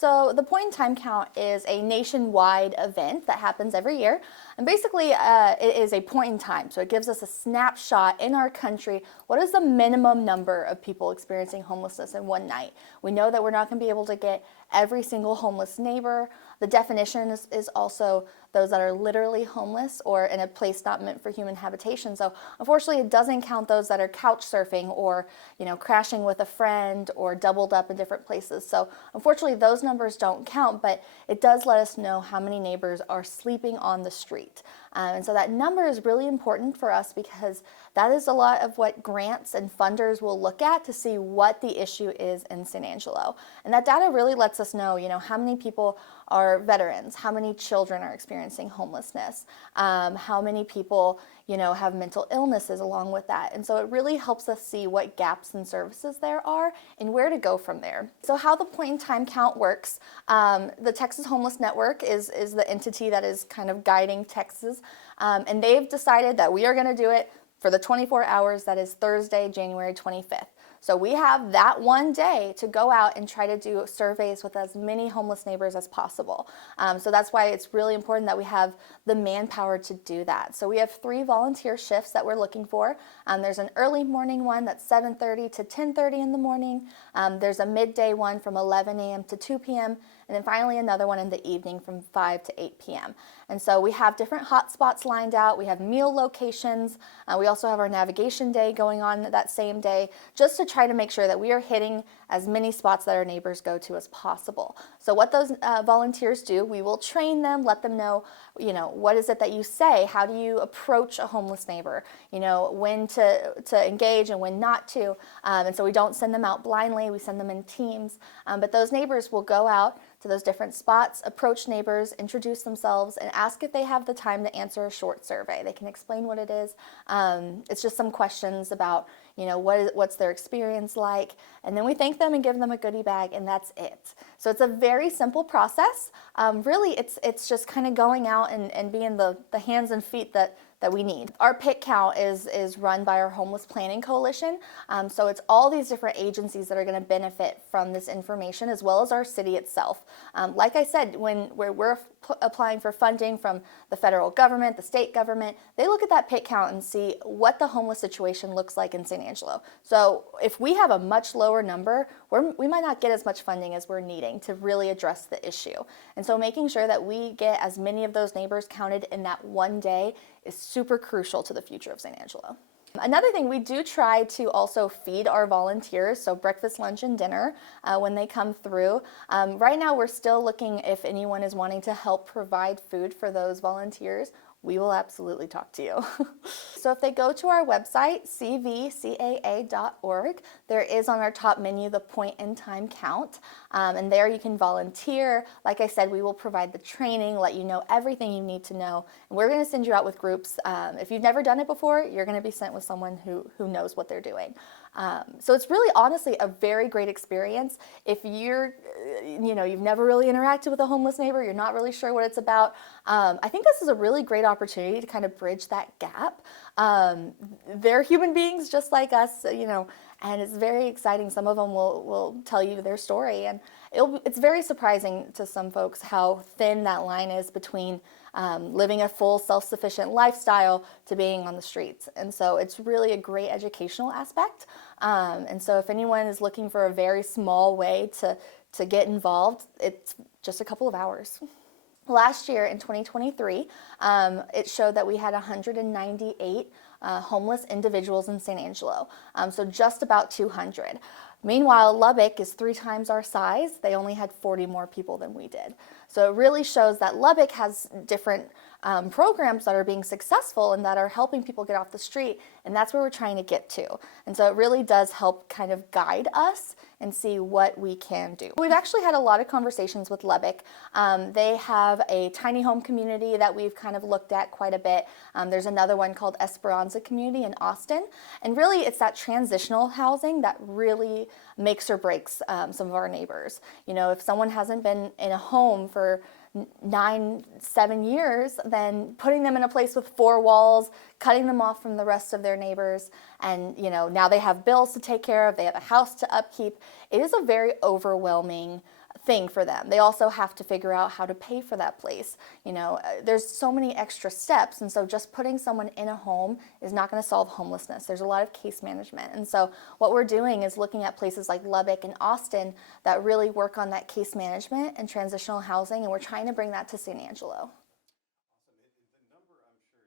So the point in time count is a nationwide event that happens every year. And basically it is a point in time. So it gives us a snapshot in our country. What is the minimum number of people experiencing homelessness in one night? We know that we're not going to be able to get every single homeless neighbor. The definition is also those that are literally homeless or in a place not meant for human habitation. So unfortunately, it doesn't count those that are couch surfing or, crashing with a friend or doubled up in different places. So unfortunately, those numbers don't count, but it does let us know how many neighbors are sleeping on the street. And so that number is really important for us because that is a lot of what grants and funders will look at to see what the issue is in San Angelo. And that data really lets us know, how many people are veterans, how many children are experiencing homelessness, how many people, have mental illnesses along with that. And so it really helps us see what gaps in services there are and where to go from there. So how the point in time count works, the Texas Homeless Network is the entity that is kind of guiding Texas. And they've decided that we are going to do it for the 24 hours, that is Thursday, January 25th. So we have that one day to go out and try to do surveys with as many homeless neighbors as possible. So that's why it's really important that we have the manpower to do that. So we have 3 volunteer shifts that we're looking for. There's an early morning one that's 7:30 to 10:30 in the morning. There's a midday one from 11 a.m. to 2 p.m. And then finally another one in the evening from 5 to 8 p.m. And so we have different hot spots lined out. We have meal locations. We also have our navigation day going on that same day, just to try to make sure that we are hitting as many spots that our neighbors go to as possible. So what those volunteers do, we will train them, let them know, what is it that you say? How do you approach a homeless neighbor? When to engage and when not to. And so we don't send them out blindly. We send them in teams. But those neighbors will go out to those different spots, approach neighbors, introduce themselves, and ask if they have the time to answer a short survey. They can explain what it is. It's just some questions about, what's their experience like. And then we thank them and give them a goodie bag, and that's it. So it's a very simple process. Really, it's just kind of going out and being the hands and feet that we need. Our pick count is run by our Homeless Planning Coalition. So it's all these different agencies that are going to benefit from this information, as well as our city itself. Like I said, when we're applying for funding from the federal government, the state government, they look at that pick count and see what the homeless situation looks like in San Angelo. So if we have a much lower number, we might not get as much funding as we're needing to really address the issue. And so making sure that we get as many of those neighbors counted in that one day is super crucial to the future of San Angelo. Another thing, we do try to also feed our volunteers, so breakfast, lunch, and dinner when they come through. Right now, we're still looking if anyone is wanting to help provide food for those volunteers. We will absolutely talk to you. So if they go to our website, CVCAA.org, there is on our top menu the point in time count. And there you can volunteer. Like I said, we will provide the training, let you know everything you need to know. And we're going to send you out with groups. If you've never done it before, you're going to be sent with someone who knows what they're doing. So it's really honestly a very great experience. If you've never really interacted with a homeless neighbor, you're not really sure what it's about, I think this is a really great opportunity to kind of bridge that gap. They're human beings just like us, and it's very exciting. Some of them will tell you their story, and it's very surprising to some folks how thin that line is between living a full self-sufficient lifestyle to being on the streets. And so it's really a great educational aspect. And so if anyone is looking for a very small way to get involved, it's just a couple of hours. Last year in 2023, it showed that we had 198 homeless individuals in San Angelo, so just about 200. Meanwhile, Lubbock is 3 times our size. They only had 40 more people than we did. So it really shows that Lubbock has different programs that are being successful and that are helping people get off the street, and that's where we're trying to get to. And so it really does help kind of guide us and see what we can do. We've actually had a lot of conversations with Lubbock. They have a tiny home community that we've kind of looked at quite a bit. There's another one called Esperanza Community in Austin. And really it's that transitional housing that really makes or breaks some of our neighbors. If someone hasn't been in a home for 7 years, then putting them in a place with 4 walls, cutting them off from the rest of their neighbors, and now they have bills to take care of, they have a house to upkeep. It is a very overwhelming thing for them. They also have to figure out how to pay for that place. There's so many extra steps, and so just putting someone in a home is not going to solve homelessness. There's a lot of case management, and so what we're doing is looking at places like Lubbock and Austin that really work on that case management and transitional housing, and we're trying to bring that to San Angelo.